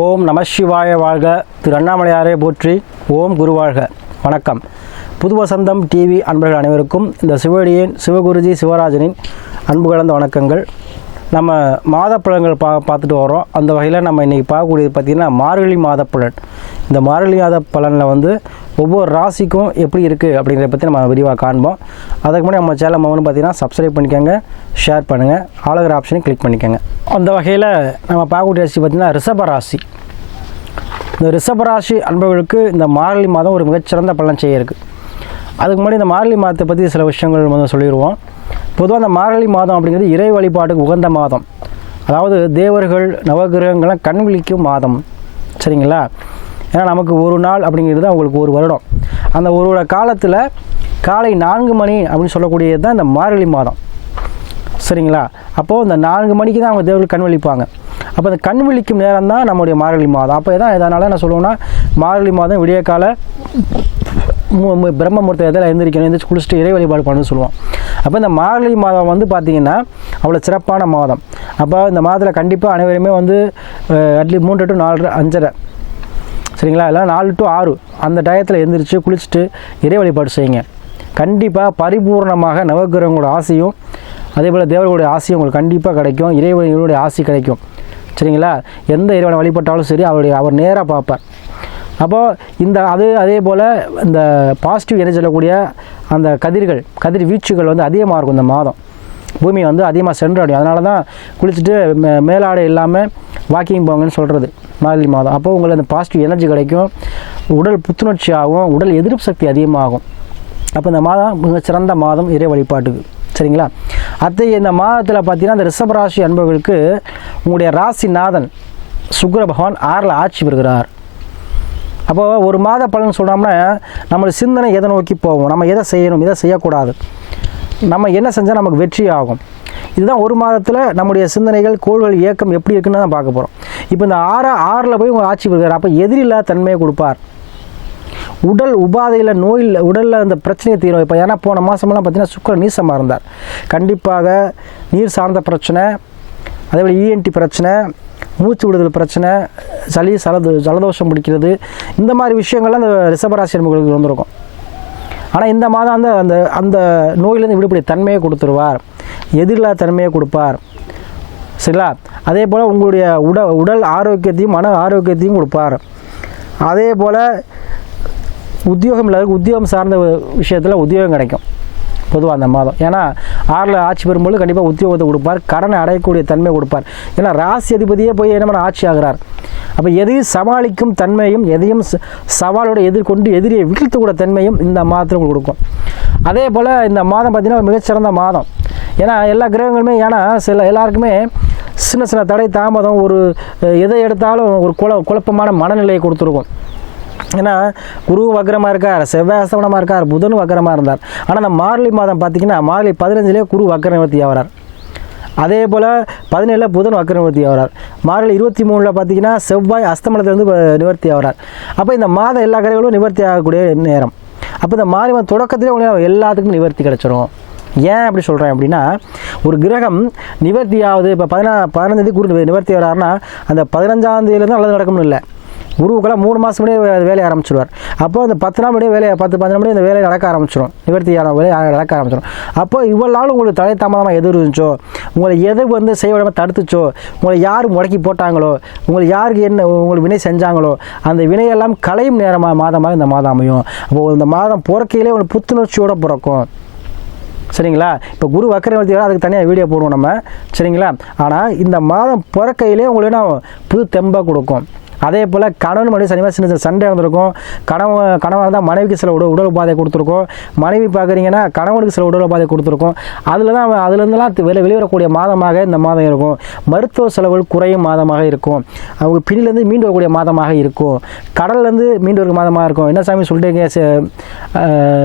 ஓம் நமசிவாய வாழ்க. திரு அண்ணாமலையாரே போற்றி. ஓம் குரு வாழ்க. வணக்கம். புது வசந்தம் டிவி அன்பர்கள் அனைவருக்கும் இந்த சிவடியின் சிவகுருஜி சிவராஜனின் அன்பு கலந்த வணக்கங்கள். நம்ம மாதப்பழங்கள் பா பார்த்துட்டு வரோம் அந்த வகையில் நம்ம இன்றைக்கி பார்க்கக்கூடியது பார்த்திங்கன்னா மார்கழி மாதப்பழன் இந்த மார்கழி மாத பலனில் வந்து ஒவ்வொரு ராசிக்கும் எப்படி இருக்குது அப்படிங்கிறத பற்றி நம்ம விரிவாக காண்போம். அதுக்கு முன்னாடி நம்ம சேனல் வந்து பார்த்திங்கன்னா சப்ஸ்கிரைப் பண்ணிக்கோங்க ஷேர் பண்ணுங்கள் ஆளுகிற ஆப்ஷனையும் கிளிக் பண்ணிக்கோங்க. அந்த வகையில் நம்ம பார்க்கக்கூடிய ராசி பார்த்திங்கன்னா ரிஷப ராசி. இந்த ரிஷபராசி அன்பர்களுக்கு இந்த மார்கழி மாதம் ஒரு மிகச்சிறந்த பலன் செய்ய இருக்குது அதுக்கு முன்னாடி இந்த மார்கழி மாதத்தை பற்றி சில விஷயங்கள் வந்து சொல்லிடுவோம் பொதுவாக அந்த மார்கழி மாதம் அப்படிங்கிறது இறை வழிபாட்டுக்கு உகந்த மாதம். அதாவது தேவர்கள் நவகிரகங்கள்லாம் கண் விழிக்கும் மாதம். சரிங்களா? ஏன்னா நமக்கு ஒரு நாள் அப்படிங்கிறது அவங்களுக்கு ஒரு வருடம். அந்த ஒரு வருட காலத்தில் காலை நான்கு மணி அப்படின்னு சொல்லக்கூடியது தான் இந்த மார்கழி மாதம். சரிங்களா? அப்போது இந்த நான்கு மணிக்கு தான் அவங்க தேவர்கள் கண் விழிப்பாங்க. அப்போ அந்த கண் விழிக்கும் நேரம் தான் நம்முடைய மார்கழி மாதம். அப்போ தான் இதனால் என்ன சொல்லுவோம்னா மார்கழி மாதம் விடிய கால மு- மு- பிரம்ம முகூர்த்தத்தில் எழுந்திரிக்கணும் எழுந்திரிச்சு குளிச்சுட்டு இறை வழிபாடு பண்ணணும்னு சொல்லுவோம். அப்போ இந்த மார்கழி மாதம் வந்து பார்த்திங்கன்னா அவ்வளோ சிறப்பான மாதம். அப்போ இந்த மாதத்தில் கண்டிப்பாக அனைவருமே வந்து அட்லீஸ்ட் மூன்று டு நாலரை அஞ்சரை சரிங்களா? இல்லை நாலு டு ஆறு அந்த டயத்தில் எழுந்திரிச்சு குளிச்சுட்டு இறை வழிபாடு செய்யுங்க. கண்டிப்பாக பரிபூர்ணமாக நவகிரகங்களோட ஆசையும் அதே போல் தேவர்களுடைய ஆசையும் உங்களுக்கு கண்டிப்பாக கிடைக்கும். இறைவனுடைய ஆசை கிடைக்கும். சரிங்களா? எந்த இறைவனை வழிபட்டாலும் சரி அவருடைய அவர் நேராக பார்ப்பார். அப்போது இந்த அது அதே போல் இந்த பாசிட்டிவ் எனர்ஜி சொல்லக்கூடிய அந்த கதிர்கள் கதிர் வீச்சுகள் வந்து அதிகமாக இருக்கும் இந்த மாதம். பூமி வந்து அதிகமாக சென்றடையும். அதனால தான் குளிச்சுட்டு மே மேலாடை இல்லாமல் வாக்கிங் போங்கன்னு சொல்கிறது மார்கழி மாதம் அப்போ உங்களுக்கு அந்த பாசிட்டிவ் எனர்ஜி கிடைக்கும். உடல் புத்துணர்ச்சி ஆகும் உடல் எதிர்ப்பு சக்தி அதிகமாகும். அப்போ இந்த மாதம் மிகச்சிறந்த மாதம் இறை வழிபாட்டுக்கு. சரிங்களா? அத்தகைய இந்த மாதத்தில் பார்த்தீங்கன்னா இந்த ரிஷபராசி அன்பர்களுக்கு உங்களுடைய ராசிநாதன் சுக்கர பகவான் ஆறில் ஆட்சி பெறுகிறார். அப்போ ஒரு மாத பலன் சொல்கிறோம்னா நம்மளோட சிந்தனை எதை நோக்கி போவோம் நம்ம எதை செய்யணும்? எதை செய்யக்கூடாது? நம்ம என்ன செஞ்சால் நமக்கு வெற்றி ஆகும்? இதுதான் ஒரு மாதத்தில் நம்முடைய சிந்தனைகள் கோள்கள் இயக்கம் எப்படி இருக்குன்னு தான் பார்க்க போகிறோம் இப்போ இந்த ஆறா ஆறில் போய் உங்கள் ஆட்சி பெறுகிறார் அப்போ எதிரில்லா தன்மையை கொடுப்பார். உடல் உபாதையில் நோயில் உடலில் அந்த பிரச்சனையை தீரும். இப்போ ஏன்னா போன மாதமெல்லாம் பார்த்தீங்கன்னா சுக்கரன் நீசமாக இருந்தார். கண்டிப்பாக நீர் சார்ந்த பிரச்சனை அதேபோல் இஎன்டி பிரச்சனை மூச்சு விடுதல் பிரச்சனை சளி சலது ஜலதோஷம் பிடிக்கிறது இந்த மாதிரி விஷயங்கள்லாம் அந்த ரிஷபராசி அன்பர்களுக்கு வந்திருக்கும். ஆனால் இந்த மாதம் அந்த அந்த அந்த நோயிலேருந்து விடுபடி தன்மையை கொடுத்துருவார். எதிரில்லா தன்மையை கொடுப்பார். சரிங்களா? அதே போல் உங்களுடைய உட உடல் ஆரோக்கியத்தையும் மன ஆரோக்கியத்தையும் கொடுப்பார். அதே போல் உத்தியோகம் இல்லாத உத்தியோகம் சார்ந்த விஷயத்தில் உத்தியோகம் கிடைக்கும். பொதுவாக அந்த மாதம். ஏன்னா ஆறில் ஆட்சி பெறும்போது கண்டிப்பாக உத்தியோகத்தை கொடுப்பார். கடனை அடையக்கூடிய தன்மை கொடுப்பார். ஏன்னா ராசி அதிபதியே போய் என்ன பண்ண ஆட்சி ஆகிறார். அப்போ எதையும் சமாளிக்கும் தன்மையும் எதையும் ச- சவாலோட எதிர்கொண்டு எதிரியை வீழ்த்தக்கூட தன்மையும் இந்த மாதத்தில் உங்களுக்கு கொடுக்கும். அதே போல் இந்த மாதம் பார்த்திங்கன்னா மிகச்சிறந்த மாதம். ஏன்னா எல்லா கிரகங்களுமே ஏன்னா சில எல்லாருக்குமே சின்ன சின்ன தடை தாமதம் ஒரு எதை எடுத்தாலும் ஒரு குழ குழப்பமான மனநிலையை கொடுத்துருக்கும். ஏன்னா குரு வக்கரமாக இருக்கார் செவ்வாய் அஸ்தமனமாக இருக்கார் புதன் வக்கரமாக இருந்தார். ஆனால் அந்த மார்கழி மாதம் பார்த்தீங்கன்னா மார்கழி பதினஞ்சுலேயே குரு வக்கர நிவர்த்தி ஆகிறார் அதே போல் பதினேழில் புதன் வக்கர நிவர்த்தி ஆகிறார் மார்கழி இருபத்தி மூணில் பார்த்தீங்கன்னா செவ்வாய் அஸ்தமனத்திலேருந்து நிவர்த்தி ஆகிறார் அப்போ இந்த மாதம் எல்லா கிரகங்களும் நிவர்த்தி ஆகக்கூடிய நேரம். அப்போ இந்த மாறி மாதம் தொடக்கத்திலே உங்களுக்கு எல்லாத்துக்கும் நிவர்த்தி கிடச்சிரும். ஏன் அப்படி சொல்கிறேன் அப்படின்னா ஒரு கிரகம் நிவர்த்தி ஆகுது இப்போ பதினா பதினஞ்சாந்தேதி குரு நிவர்த்தி வராருன்னா அந்த பதினஞ்சாந்தேதியிலேருந்து நல்லது நடக்கணும் இல்லை. குருவுக்கெல்லாம் மூணு மாதம் முன்னாடியே வேலையை ஆரம்பிச்சிடுவார் அப்போ அந்த பத்து நாள் முன்னாடியே வேலையை பத்து பதினஞ்சு மணி இந்த வேலையை நடக்க ஆரம்பிச்சிடும் நிவர்த்தியான வேலையை நடக்க ஆரம்பிச்சிடும் அப்போ இவ்வளோ நாள் உங்களுக்கு தலை தாமதமாக எது இருந்துச்சோ உங்களை எது வந்து செய்ய விடாமல் தடுத்துச்சோ உங்களை யார் முடக்கி போட்டாங்களோ உங்களுக்கு யாருக்கு என்ன உங்களுக்கு வினை செஞ்சாங்களோ அந்த வினையெல்லாம் களையும் நேரமாக மாதமாக இந்த மாதம் அமையும். அப்போ இந்த மாதம் பிறக்கையிலே உங்களுக்கு புத்துணர்ச்சியோடு பிறக்கும். சரிங்களா? இப்போ குரு வக்கரவர்த்தி அதுக்கு தனியாக வீடியோ போடுவோம் நம்ம. சரிங்களா? ஆனால் இந்த மாதம் பிறக்கையிலே உங்களுக்கு என்ன புது தெம்பாக கொடுக்கும். அதே போல் கணவன் மனைவி சனிமா சின்ன சின்ன சண்டை நடந்திருக்கும். கணவன் கணவன் இருந்தால் மனைவிக்கு சில உடல் உடல் உபாதை கொடுத்துருக்கோம். மனைவி பார்க்குறீங்கன்னா கணவனுக்கு சில உடல் உபாதை கொடுத்துருக்கோம். அதில் தான் அவன் அதுலேருந்துலாம் வெளி வெளிவரக்கூடிய மாதமாக இந்த மாதம் இருக்கும். மருத்துவ செலவுகள் குறையும் மாதமாக இருக்கும். அவங்க பிணிலேருந்து மீண்டு வரக்கூடிய மாதமாக இருக்கும். கடல்லேருந்து மீண்டு வரக்கூடிய மாதமாக இருக்கும். என்ன சாமி சொல்லிட்டீங்க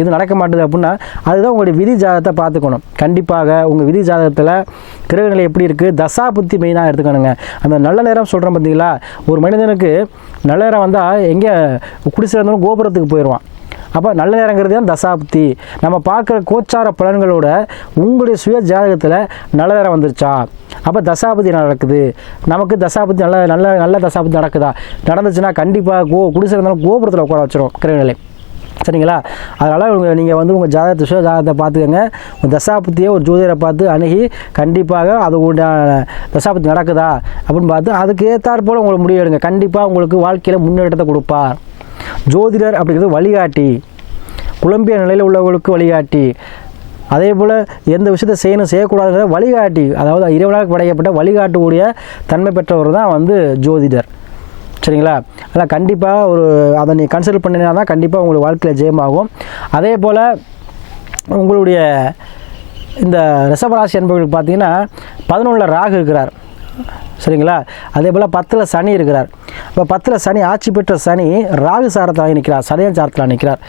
இது நடக்க மாட்டேது அப்படின்னா அதுதான் உங்களுடைய விதி ஜாதகத்தை பார்த்துக்கணும். கண்டிப்பாக உங்கள் விதி ஜாதகத்தில் கிரகநிலை எப்படி இருக்குது தசா புத்தி மெயினாக எடுத்துக்கணுங்க. அந்த நல்ல நேரம் சொல்கிறேன் பார்த்தீங்களா ஒரு மனிதனுக்கு நல்ல நேரம் வந்தால் எங்கே குடிசை இருந்தாலும் கோபுரத்துக்கு போயிடுவான் அப்போ நல்ல நேரங்கிறது தான் தசாப்தி நம்ம பார்க்குற கோச்சார பலன்களோட உங்களுடைய சுய ஜாதகத்தில் நல்ல நேரம் வந்துருச்சா? அப்போ தசாபதி நடக்குது. நமக்கு தசாபதி நல்ல நல்ல நல்ல தசாபதி நடக்குதா? நடந்துச்சுன்னா கண்டிப்பாக கோ குடிசை இருந்தாலும் கோபுரத்தில் உட்கார வச்சிடும் கிரகநிலை. சரிங்களா? அதனால் நீங்கள் வந்து உங்கள் ஜாதகத்தை சுய ஜாதகத்தை பார்த்துக்கோங்க. உங்கள் தசாபத்தியை ஒரு ஜோதிடரை பார்த்து அணுகி கண்டிப்பாக அது உண்டான தசாபத்தி நடக்குதா அப்படின்னு பார்த்து அதுக்கு ஏற்றாற் போல் உங்களுக்கு முடிவு எடுங்க கண்டிப்பாக உங்களுக்கு வாழ்க்கையில் முன்னேற்றத்தை கொடுப்பார். ஜோதிடர் அப்படிங்கிறது வழிகாட்டி. குழம்பிய நிலையில் உள்ளவர்களுக்கு வழிகாட்டி. அதே போல் எந்த விஷயத்தை செய்யணும் செய்யக்கூடாதுங்கிறத வழிகாட்டி. அதாவது இறைவனாக படைக்கப்பட்ட வழிகாட்டக்கூடிய தன்மை பெற்றவர் தான் வந்து ஜோதிடர். சரிங்களா? அதான் கண்டிப்பாக ஒரு அதை நீ கன்சல்ட் பண்ணினா தான் கண்டிப்பாக உங்களுக்கு வாழ்க்கையில் ஜெயமாகும் அதே போல் உங்களுடைய இந்த ரிஷபராசி என்பவர்களுக்கு பார்த்தீங்கன்னா பதினொன்றில் ராகு இருக்கிறார். சரிங்களா? அதே போல் பத்தில் சனி இருக்கிறார். இப்போ பத்தில் சனி ஆட்சி பெற்ற சனி ராகு சாரத்தில் நிற்கிறார் சதயம் சாரத்தில் நிற்கிறார்.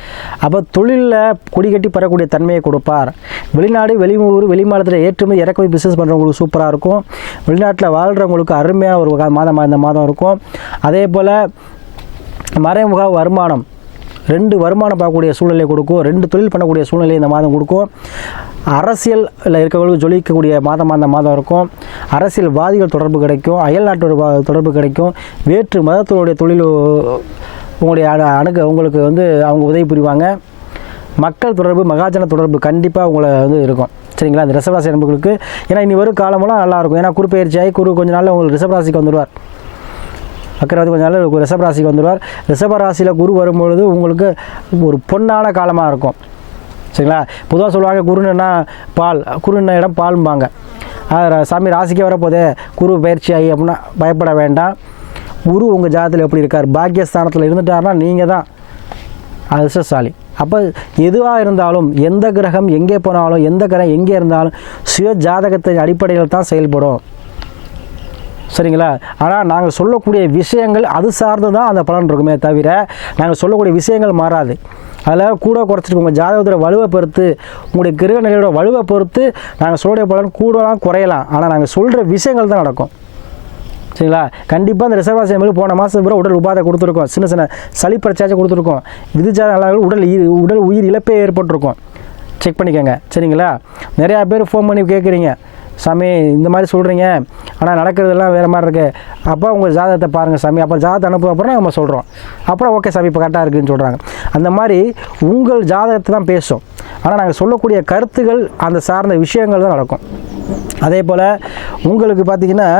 அப்போ தொழிலில் கொடி கட்டி பெறக்கூடிய தன்மையை கொடுப்பார். வெளிநாடு வெளியூர் வெளிமாநிலத்தில் ஏற்றுமதி இறக்குமதி பிஸ்னஸ் பண்ணுறவங்களுக்கு சூப்பராக இருக்கும். வெளிநாட்டில் வாழ்கிறவங்களுக்கு அருமையாக ஒரு மாதம் இந்த மாதம் இருக்கும். அதே போல் மறைமுக வருமானம். ரெண்டு வருமானம் பார்க்கக்கூடிய சூழ்நிலை கொடுக்கும். ரெண்டு தொழில் பண்ணக்கூடிய சூழ்நிலை இந்த மாதம் கொடுக்கும். அரசியலில் இருக்கவங்களுக்கு ஜொலிக்கக்கூடிய மாதமாக அந்த மாதம் இருக்கும். அரசியல்வாதிகள் தொடர்பு கிடைக்கும். அயல் நாட்டோட வா- தொடர்பு கிடைக்கும். வேற்று மதத்தினுடைய தொழில் உங்களுடைய அணு- அணுக உங்களுக்கு வந்து அவங்க உதவி புரிவாங்க. மக்கள் தொடர்பு மகாஜன தொடர்பு கண்டிப்பாக உங்களை வந்து இருக்கும். சரிங்களா? அந்த ரிசவராசி நண்பர்களுக்கு ஏன்னா இனி வரும் காலமெல்லாம் நல்லாயிருக்கும் ஏன்னா குரு பயிற்சியாகி குரு கொஞ்ச நாளில் உங்களுக்கு ரிசவராசிக்கு வந்துடுவார் அக்கரவாதி கொஞ்ச நாள் ரிஷப ராசிக்கு வந்துடுவார் ரிஷப ராசியில் குரு வரும்பொழுது உங்களுக்கு ஒரு பொன்னான காலமாக இருக்கும். சரிங்களா? பொதுவாக சொல்லுவாங்க குருன்னா பால் குருன்ன இடம் பால்பாங்க அது சாமி ராசிக்கே வரப்போதே குரு பயிற்சி ஆகி அப்படின்னா பயப்பட வேண்டாம். குரு உங்கள் ஜாதத்தில் எப்படி இருக்கார்? பாக்கியஸ்தானத்தில் இருந்துட்டாருன்னா நீங்கள் தான் அதிர்ஷ்டசாலி. அப்போ எதுவாக இருந்தாலும் எந்த கிரகம் எங்கே போனாலும் எந்த கிரகம் எங்கே இருந்தாலும் சுய ஜாதகத்தின் அடிப்படையில் தான் செயல்படும். சரிங்களா? ஆனால் நாங்கள் சொல்லக்கூடிய விஷயங்கள் அது சார்ந்து தான் அந்த பலன் இருக்குமே தவிர நாங்கள் சொல்லக்கூடிய விஷயங்கள் மாறாது. அதில் கூட குறைச்சிட்டு உங்கள் ஜாதகத்தில் வலுவை பொறுத்து உங்களுடைய கிரக நிலையோட வலுவை பொறுத்து நாங்கள் சொல்லக்கூடிய பலன் கூடலாம் குறையலாம். ஆனால் நாங்கள் சொல்கிற விஷயங்கள் தான் நடக்கும். சரிங்களா? கண்டிப்பாக இந்த ரிசர்வாசி மாதிரி போன மாதம் பூரா உடல் உபாதை கொடுத்துருக்கோம். சின்ன சின்ன சளி பிரச்சாச்சும் கொடுத்துருக்கோம். விதிச்சாத நல்லார்கள் உடல் உடல் உயிர் இழப்பே ஏற்பட்டிருக்கும். செக் பண்ணிக்கோங்க. சரிங்களா? நிறையா பேர் ஃபோன் பண்ணி கேட்குறீங்க. சாமி இந்த மாதிரி சொல்கிறீங்க ஆனால் நடக்கிறதெல்லாம் வேறு மாதிரி இருக்குது அப்போ உங்கள் ஜாதகத்தை பாருங்கள் சாமி. அப்போ ஜாதகத்தை அனுப்பு அப்புறம் நம்ம சொல்கிறோம் அப்புறம் ஓகே சாமி இப்போ கரெக்டாக இருக்குதுன்னு சொல்கிறாங்க அந்த மாதிரி உங்கள் ஜாதகத்தை தான் பேசும். ஆனால் நாங்கள் சொல்லக்கூடிய கருத்துகள் அந்த சார்ந்த விஷயங்கள் தான் நடக்கும். அதே போல் உங்களுக்கு பார்த்தீங்கன்னா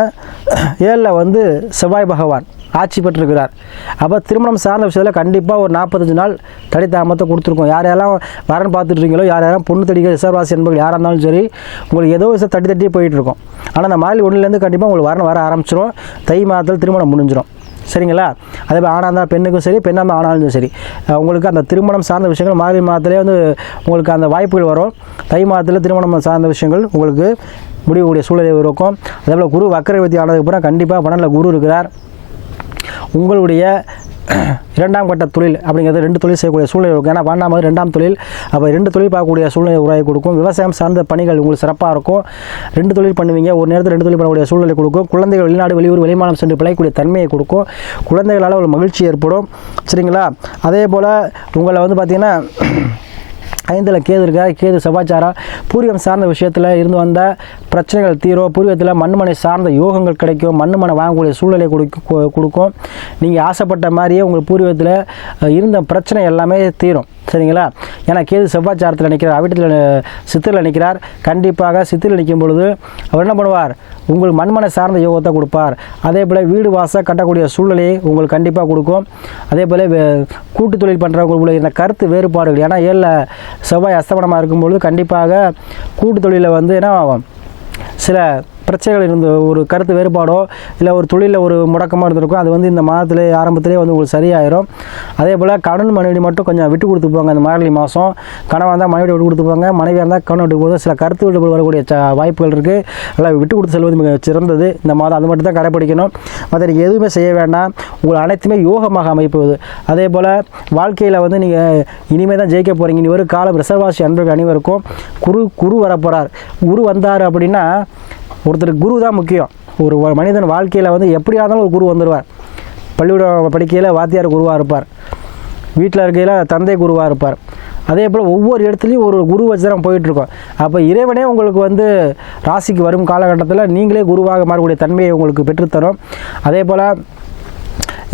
ஏழில் வந்து செவ்வாய் பகவான். ஆட்சி பெற்றிருக்கிறார் அப்போ திருமணம் சார்ந்த விஷயத்தில் கண்டிப்பாக ஒரு நாற்பத்தஞ்சு நாள் தடை தாமத்தை கொடுத்துருக்கோம். யார் யாரெல்லாம் வரன் பார்த்துட்ருக்கீங்களோ யார் யாரும் பொண்ணு தடிக்க ரிசர்வாசி என்பவர்கள் யாராக இருந்தாலும் சரி உங்களுக்கு ஏதோ விஷயம் தட்டி தட்டி போயிட்டு இருக்கும் ஆனால் அந்த மாலை ஒன்றுலேருந்து கண்டிப்பாக உங்களுக்கு வரன் வர ஆரம்பிச்சிடும் தை மாதத்தில் திருமணம் முடிஞ்சிடும் சரிங்களா? அதே மாதிரி ஆணாக இருந்தால் பெண்ணுக்கும் சரி பெண்ணாக இருந்தால் ஆணாலும் சரி. உங்களுக்கு அந்த திருமணம் சார்ந்த விஷயங்கள் மார்கழி மாதத்திலே வந்து உங்களுக்கு அந்த வாய்ப்புகள் வரும். தை மாதத்தில் திருமணம் சார்ந்த விஷயங்கள் உங்களுக்கு முடியக்கூடிய சூழ்நிலை இருக்கும். அதே போல் குரு வக்கரவர்த்தி ஆனதுக்கப்புறம் கண்டிப்பாக பன்னெண்டில் குரு இருக்கிறார். உங்களுடைய இரண்டாம் கட்ட தொழில் அப்படிங்கிறது ரெண்டு தொழில் செய்யக்கூடிய சூழ்நிலை இருக்கும். ஏன்னா வேண்டாம் ரெண்டாம் தொழில். அப்போ ரெண்டு தொழில் பார்க்கக்கூடிய சூழ்நிலை உருவாகி கொடுக்கும். விவசாயம் சார்ந்த பணிகள் உங்களுக்கு சிறப்பாக இருக்கும். ரெண்டு தொழில் பண்ணுவீங்க. ஒரு நேரத்தில் ரெண்டு தொழில் பண்ணக்கூடிய சூழ்நிலை கொடுக்கும். குழந்தைகள் வெளிநாடு வெளியூர் வெளிமானம் சென்று பிழைக்கக்கூடிய தன்மையை கொடுக்கும். குழந்தைகளால் ஒரு மகிழ்ச்சி ஏற்படும். சரிங்களா? அதே போல் உங்களை வந்து பார்த்திங்கன்னா ஐந்தில் கேது இருக்கா? கேது செவ்வாய்ச்சாரம் பூர்வீகம் சார்ந்த விஷயத்தில் இருந்து வந்த பிரச்சனைகள் தீரும் பூர்வீகத்தில் மண்மனை சார்ந்த யோகங்கள் கிடைக்கும். மண்மனை வாங்கக்கூடிய சூழ்நிலை கொடுக்கும் கொடுக்கும். நீங்கள் ஆசைப்பட்ட மாதிரியே உங்கள் பூர்வீகத்தில் இருந்த பிரச்சனை எல்லாமே தீரும். சரிங்களா? ஏன்னா கேது செவ்வாச்சாரத்தில் நிற்கிறார் அவிட்டத்தில் சித்திரில் நிற்கிறார் கண்டிப்பாக சித்திரில் நிற்கும் பொழுது அவர் என்ன பண்ணுவார்? உங்கள் மண்மனை சார்ந்த யோகத்தை கொடுப்பார். அதே போல் வீடு வாசல் கட்டக்கூடிய சூழ்நிலையை உங்களுக்கு கண்டிப்பாக கொடுக்கும். அதே போல் வே- கூட்டு தொழில் பண்ணுறவங்களுக்குள்ள இந்த கருத்து வேறுபாடுகள் ஏன்னா ஏழில் செவ்வாய் அஸ்தமனமாக இருக்கும்பொழுது கண்டிப்பாக கூட்டு தொழிலில் வந்து என்ன சில பிரச்சனைகள் இருந்து ஒரு கருத்து வேறுபாடோ இல்லை ஒரு தொழிலில் ஒரு முடக்கமாக இருந்திருக்கும் அது வந்து இந்த மாதத்திலே ஆரம்பத்திலே வந்து உங்களுக்கு சரியாயிரும். அதே போல் கடன் மனைவி மட்டும் கொஞ்சம் விட்டு கொடுத்து போங்க. இந்த மார்கழி மாதம் கணவன் இருந்தால் மனைவி விட்டு கொடுத்து போங்க. மனைவியாக இருந்தால் கணவன் விட்டு போது சில கருத்து விட்டு வரக்கூடிய ச- வாய்ப்புகள் இருக்குது அதில் விட்டு கொடுத்து செல்வது மிக சிறந்தது. இந்த மாதம் அது மட்டும் தான் கடைப்பிடிக்கணும் மற்ற நீங்கள் எதுவுமே செய்ய வேண்டாம். உங்கள் அனைத்துமே யோகமாக அமைப்புவது அதே போல் வாழ்க்கையில் வந்து நீங்கள் இனிமேல் தான் ஜெயிக்க போகிறீங்க இனி ஒரு காலம் ரிசர்வாசி அன்பர்கள் அனைவருக்கும் குரு குரு வரப்போகிறார் குரு வந்தார் அப்படின்னா ஒருத்தருக்கு குரு தான் முக்கியம். ஒரு மனிதன் வாழ்க்கையில் வந்து எப்படியா இருந்தாலும் ஒரு குரு வந்துடுவார் பள்ளிக்கூடம் படிக்கையில் வாத்தியார் குருவாக இருப்பார். வீட்டில் இருக்கையில் தந்தை குருவாக இருப்பார். அதே போல் ஒவ்வொரு இடத்துலையும் ஒரு குரு வச்சுதான் போயிட்டுருக்கோம். அப்போ இறைவனே உங்களுக்கு வந்து ராசிக்கு வரும் காலகட்டத்தில் நீங்களே குருவாக மாறக்கூடிய தன்மையை உங்களுக்கு பெற்றுத்தரும். அதே போல்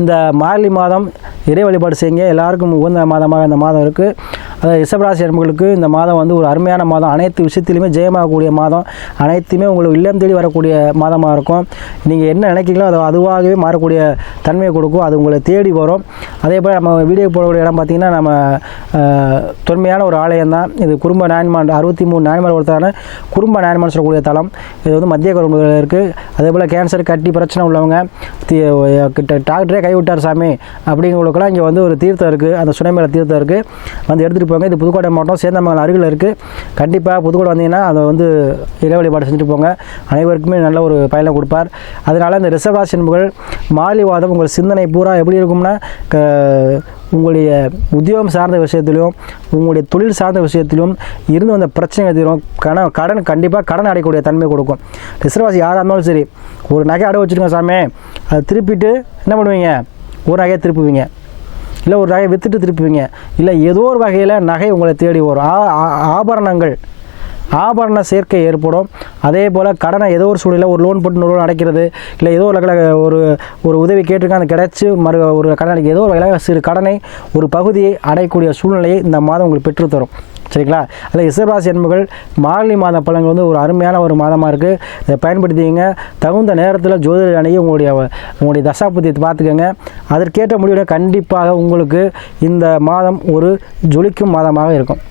இந்த மார்கழி மாதம் இறை வழிபாடு செய்யுங்க. எல்லாருக்கும் உகந்த மாதமாக இந்த மாதம் இருக்குது அதாவது ரிஷபராசி அன்பர்களுக்கு இந்த மாதம் வந்து ஒரு அருமையான மாதம். அனைத்து விஷயத்திலுமே ஜெயமாகக்கூடிய மாதம். அனைத்துமே உங்களுக்கு இல்லம் தேடி வரக்கூடிய மாதமாக இருக்கும். நீங்கள் என்ன நினைக்கிறீங்களோ அது அதுவாகவே மாறக்கூடிய தன்மையை கொடுக்கும். அது உங்களை தேடி வரும். அதே போல் நம்ம வீடியோ போடக்கூடிய இடம் பார்த்திங்கன்னா நம்ம தொன்மையான ஒரு ஆலயம் தான். இது குடும்ப நாயன்மான் அறுபத்தி மூணு நாயன்மார் ஒருத்தரான குடும்ப நாயன்மான் சொல்லக்கூடிய தலம். இது வந்து மத்திய குடும்பத்தில் இருக்குது அதே போல் கேன்சர் கட்டி பிரச்சனை உள்ளவங்க கிட்ட டாக்டரே கைவிட்டார் சாமி. அப்படிங்கிறவங்களுக்குலாம் இங்கே வந்து ஒரு தீர்த்தம் இருக்குது அந்த சுனைமேல தீர்த்தம் இருக்குது வந்து எடுத்துகிட்டு போங்க இது புதுக்கோட்டை மாவட்டம் சேந்தமங்கலம் அருகில் இருக்குது கண்டிப்பாக புதுக்கோட்டை வந்தீங்கன்னா அதை வந்து இறை வழிபாடு செஞ்சுட்டு போங்க. அனைவருக்குமே நல்ல ஒரு பயனை கொடுப்பார். அதனால் இந்த ரிசர்வாசி என்பர்கள் மாலிவாதம் உங்கள் சிந்தனை பூரா எப்படி இருக்கும்னா க- உங்களுடைய உத்தியோகம் சார்ந்த விஷயத்திலும் உங்களுடைய தொழில் சார்ந்த விஷயத்திலும் இருந்து வந்த பிரச்சனை தீரும். கடன் கடன் கண்டிப்பாக கடன் அடையக்கூடிய தன்மை கொடுக்கும். ரிசர்வாசி யாராக இருந்தாலும் சரி ஒரு நகை அடை வச்சுருங்க சாமி. அதை திருப்பிட்டு என்ன பண்ணுவீங்க? ஒரு நகையை திருப்புவீங்க. இல்லை ஒரு நகையை விற்றுட்டு திருப்புவீங்க இல்லை ஏதோ ஒரு வகையில் நகை உங்களை தேடி வரும். ஆ- ஆ- ஆபரணங்கள். ஆபரண சேர்க்கை ஏற்படும். அதே போல் கடனை ஏதோ ஒரு சூழ்நிலை ஒரு லோன் போட்டு லோன் அடைக்கிறது. இல்லை ஏதோ ஒரு ஒரு ஒரு உதவி கேட்டிருக்காங்க அது கிடச்சி மறு ஒரு கடன் அடைக்க ஏதோ ஒரு வகையில் சிறு கடனை ஒரு பகுதியை அடையக்கூடிய சூழ்நிலையை இந்த மாதம் உங்களுக்கு பெற்றுத்தரும். சரிங்களா? அதில் இசைராசி என்பர்கள் மார்கழி மாத பழங்கள் வந்து ஒரு அருமையான ஒரு மாதமாக இருக்குது இதை பயன்படுத்திங்க தகுந்த நேரத்தில் ஜோதிட அணியை உங்களுடைய உங்களுடைய தசாபுத்தியை பார்த்துக்கோங்க. அதற்கேற்ற முடிவுடன் கண்டிப்பாக உங்களுக்கு இந்த மாதம் ஒரு ஜொலிக்கும் மாதமாக இருக்கும்.